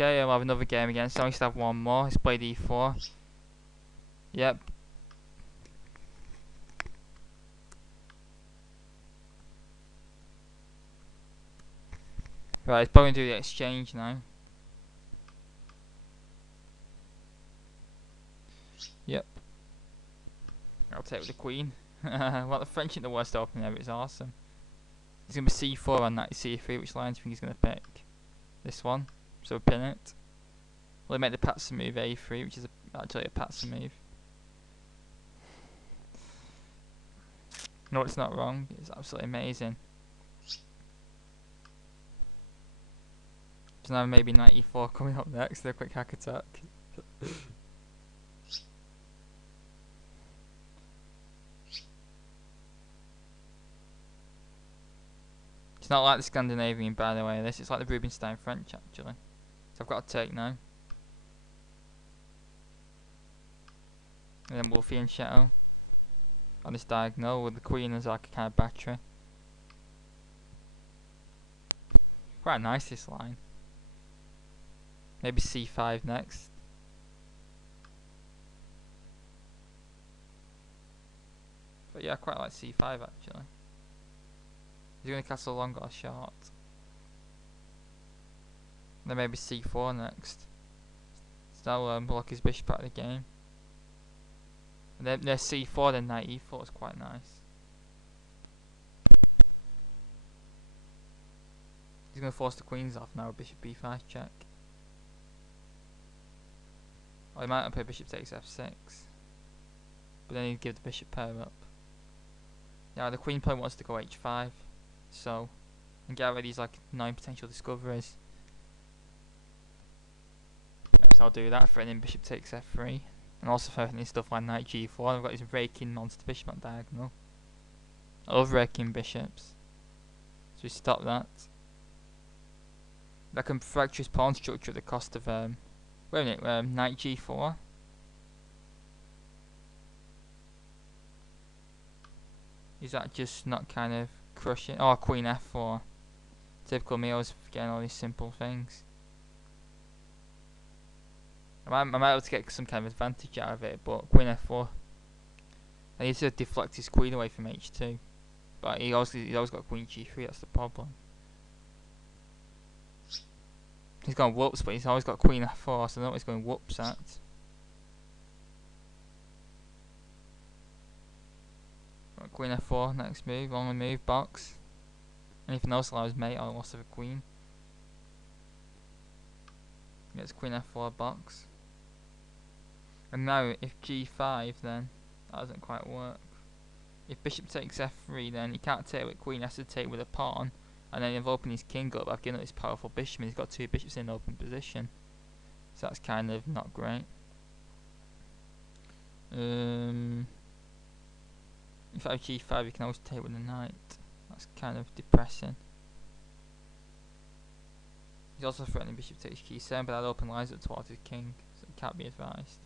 Okay, I'll have another game again, so I still have one more. Let's play d4. Yep. Right, it's probably do the exchange now. Yep. I'll take with the queen. Well, the French in the worst opening ever. It's awesome. It's going to be c4 and knight c3. Which line do you think he's going to pick? This one. So we pin it. Well, he made the Patson move a3, which is actually a Patson move. No, it's not wrong. It's absolutely amazing. So now maybe knight e4 coming up next. A quick hack attack. It's not like the Scandinavian, by the way. It's like the Rubinstein French, actually. So I've got to take now. And then Wolfie and Chateau on this diagonal with the queen as like a kind of battery. Quite nice, this line. Maybe c5 next. But yeah, I quite like c5 actually. Is he going to castle long or short? Then maybe c4 next. So that'll block his bishop out of the game. And then there's c4, then knight e4 is quite nice. He's going to force the queens off now, bishop b5 check. Or he might have played bishop takes f6. But then he'd give the bishop pair up. Now the queen player wants to go h5. So, and get rid of these like 9 potential discoveries. Yep, so I'll do that, threatening bishop takes f3. And also threatening stuff like knight g4. I've got this raking monster bishop on diagonal. I love raking bishops. So we stop that. That can fracture his pawn structure at the cost of wait a minute, knight g4. Is that just not kind of crushing? Oh, queen f4. Typical me, always forgetting all these simple things. I might be able to get some kind of advantage out of it, but queen f4. I need to deflect his queen away from h2. But he's always got queen g3, that's the problem. He's gone whoops, but he's always got queen f4, so I don't know what he's going whoops at. Queen f4, next move, only move, box. Anything else allows mate or loss of a queen. Gets queen f4 box. And now if g5, then that doesn't quite work. If bishop takes f3, then he can't take with queen, he has to take with a pawn. And then if opening his king up, I've given up this powerful bishop and he's got 2 bishops in open position. So that's kind of not great. If I have g5, you can always take with the knight. That's kind of depressing. He's also threatening bishop takes g7, but that open lies up towards his king, so it can't be advised.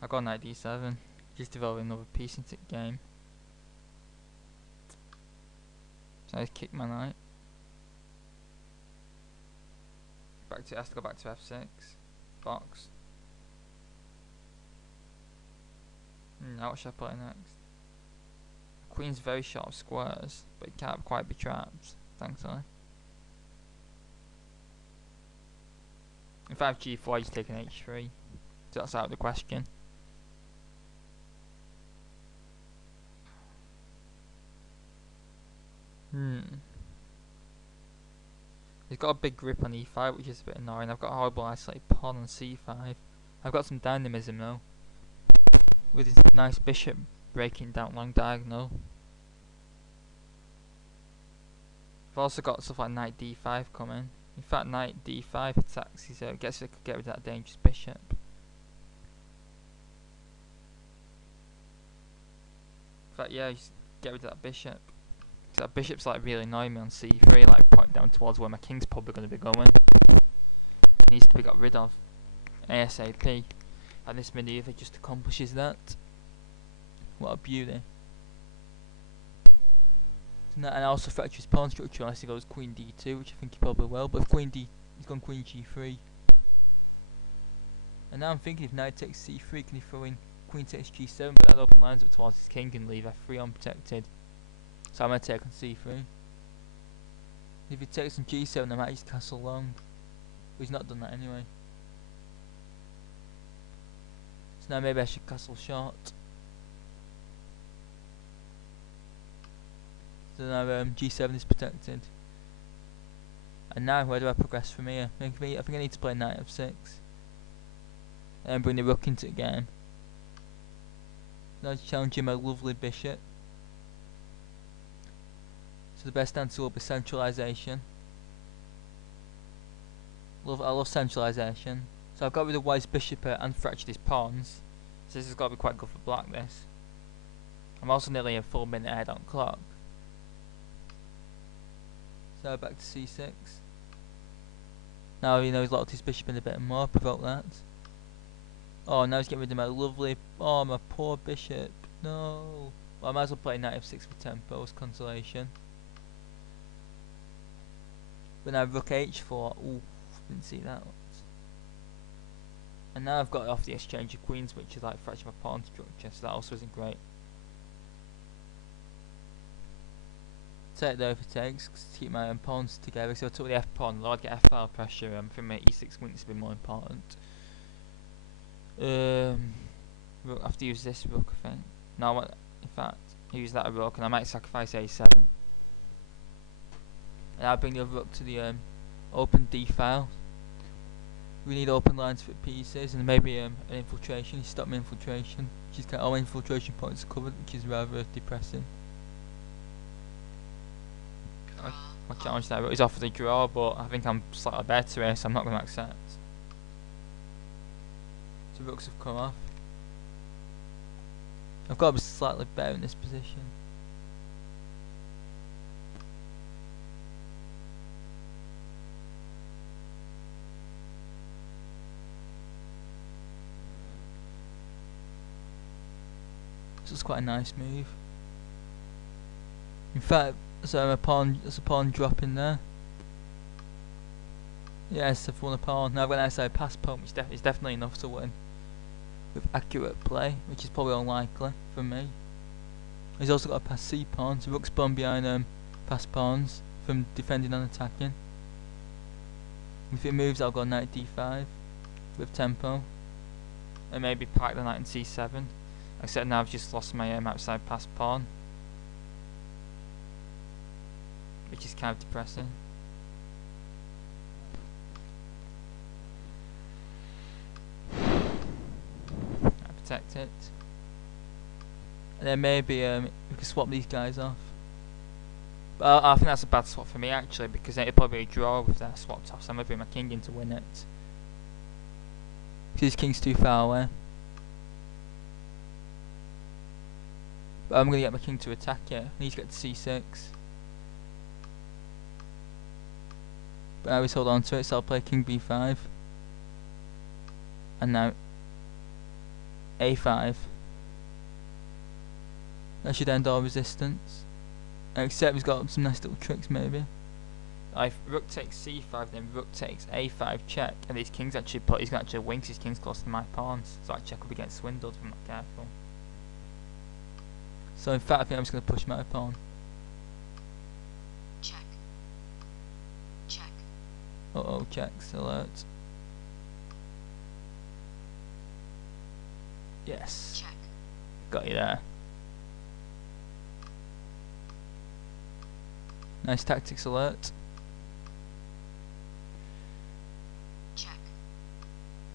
I got knight d7, just developing another piece into the game. So I just kick my knight. Has to go back to f6. Box. Now what should I play next? Queen's very short of squares, but it can't quite be trapped, thankfully. If I have g4, I just take an h3. So that's out of the question. He's got a big grip on e5, which is a bit annoying. I've got a horrible isolated pawn on c5. I've got some dynamism though, with his nice bishop breaking down long diagonal. I've also got stuff like knight d5 coming. In fact, knight d5 attacks his gets to get rid of that dangerous bishop. In fact, yeah, just get rid of that bishop. So that bishop's like really annoying me on c3, like pointing down towards where my king's probably going to be going. Needs to be got rid of ASAP. And this maneuver just accomplishes that. What a beauty. And I also fracture his pawn structure unless he goes queen d2, which I think he probably will. But if queen d, he's gone queen g3. And now I'm thinking if knight takes c3, can he throw in queen takes g7? But that open lines up towards his king and leave f3 unprotected. So I'm going to take on c3. If he takes on g7, I might just castle long. But he's not done that anyway. So now maybe I should castle short. So now g7 is protected. And now where do I progress from here? I think I need to play knight f6. And then bring the rook into the game. Now challenging my lovely bishop. So the best answer will be centralisation. I love centralisation. So I've got rid of white's bishop and fractured his pawns. So this has got to be quite good for black, this. I'm also nearly a full minute ahead on clock. So back to c6. Now he's locked his bishop in a bit more, provoke that. Oh, now he's getting rid of my lovely, oh my poor bishop, no. Well, I might as well play knight f6 for tempo as consolation. But now rook h4, ooh, didn't see that. And now I've got off the exchange of queens, which is like fracture my pawn structure, so that also isn't great. Take though if it takes, to keep my pawns together. So I took the f pawn, I'd get f-file pressure, I think my e6 queen is a bit more important. Rook, I have to use this rook, I think. No, in fact, use that rook, and I might sacrifice a7. And I'll bring the other rook to the open d file. We need open lines for pieces, and maybe an infiltration. He stopped my infiltration, which is all infiltration points are covered, which is rather depressing. I challenge that rook. He's offered a draw, but I think I'm slightly better here, so I'm not going to accept. So rooks have come off. I've got to be slightly better in this position. This is quite a nice move. In fact, so there's a pawn drop in there. Yes, I've won a pawn. Now I've got an outside pass pawn, which is definitely enough to win. With accurate play, which is probably unlikely for me. He's also got a pass c pawn, so rook's pawn behind pass pawns from defending and attacking. If it moves, I'll go knight d5 with tempo. And maybe park the knight in c7. Except now I've just lost my outside pass pawn, which is kind of depressing. I protect it. And then maybe we can swap these guys off. But I think that's a bad swap for me actually, because it'll probably be a draw with that swapped off, so I'm going to bring my king in to win it. Because his king's too far away. But I'm going to get my king to attack it. I need to get to c6. But I always hold on to it, so I'll play king b5. And now a5. That should end all resistance. Except he's got some nice little tricks maybe. If rook takes c5, then rook takes a5 check, and his king's actually he's going to actually win 'cause his king's close to my pawns. So that check will be getting swindled if I'm not careful. So in fact I think I'm just going to push my pawn. Check. Check. Uh-oh, checks, alert. Yes. Check. Got you there. Nice tactics alert. Check.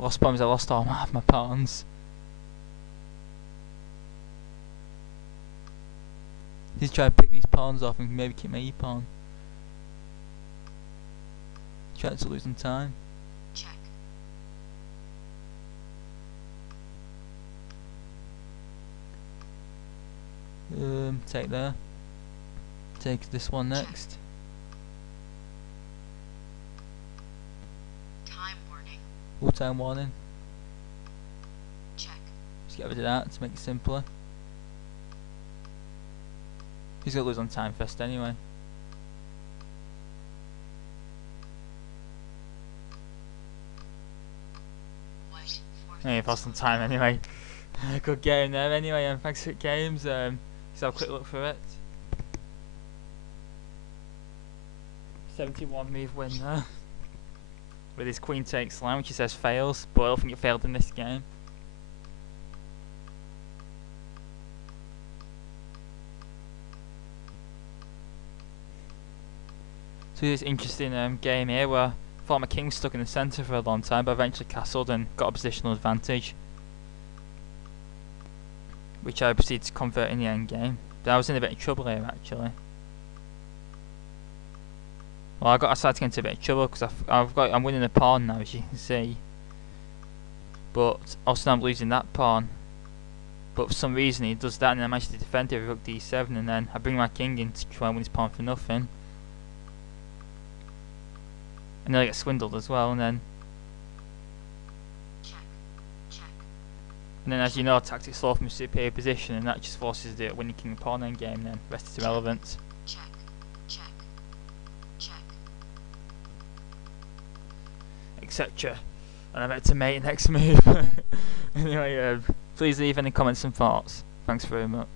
Lost pawns, I lost all my pawns. He's trying to pick these pawns off and maybe keep my e-pawn. Trying to lose some time. Check. Take there. Take this one next. Time warning. Full time warning. Check. Just get rid of that to make it simpler. He's gonna lose on time first anyway. White He forfeits lost on pawn. time anyway. Good game there anyway, and thanks for the games. Let's have a quick look for it. 71 move win there. With his queen takes line, which he says fails, but I don't think it failed in this game. So this interesting game here where I thought my king was stuck in the centre for a long time, but eventually castled and got a positional advantage, which I proceeded to convert in the end game. But I was in a bit of trouble here actually. Well, I started to get into a bit of trouble because I'm winning a pawn now, as you can see. But also I'm losing that pawn. But for some reason he does that, and I manage to defend it with rook d7, and then I bring my king in to try and win his pawn for nothing. And then I get swindled as well, and then Check. Check. as you know, tactics slow from a superior position, and that just forces the winning king and pawn end game. Then the rest is irrelevant, Check. Check. Check. etc. And I'm about to mate next move. Anyway, please leave any comments and thoughts. Thanks very much.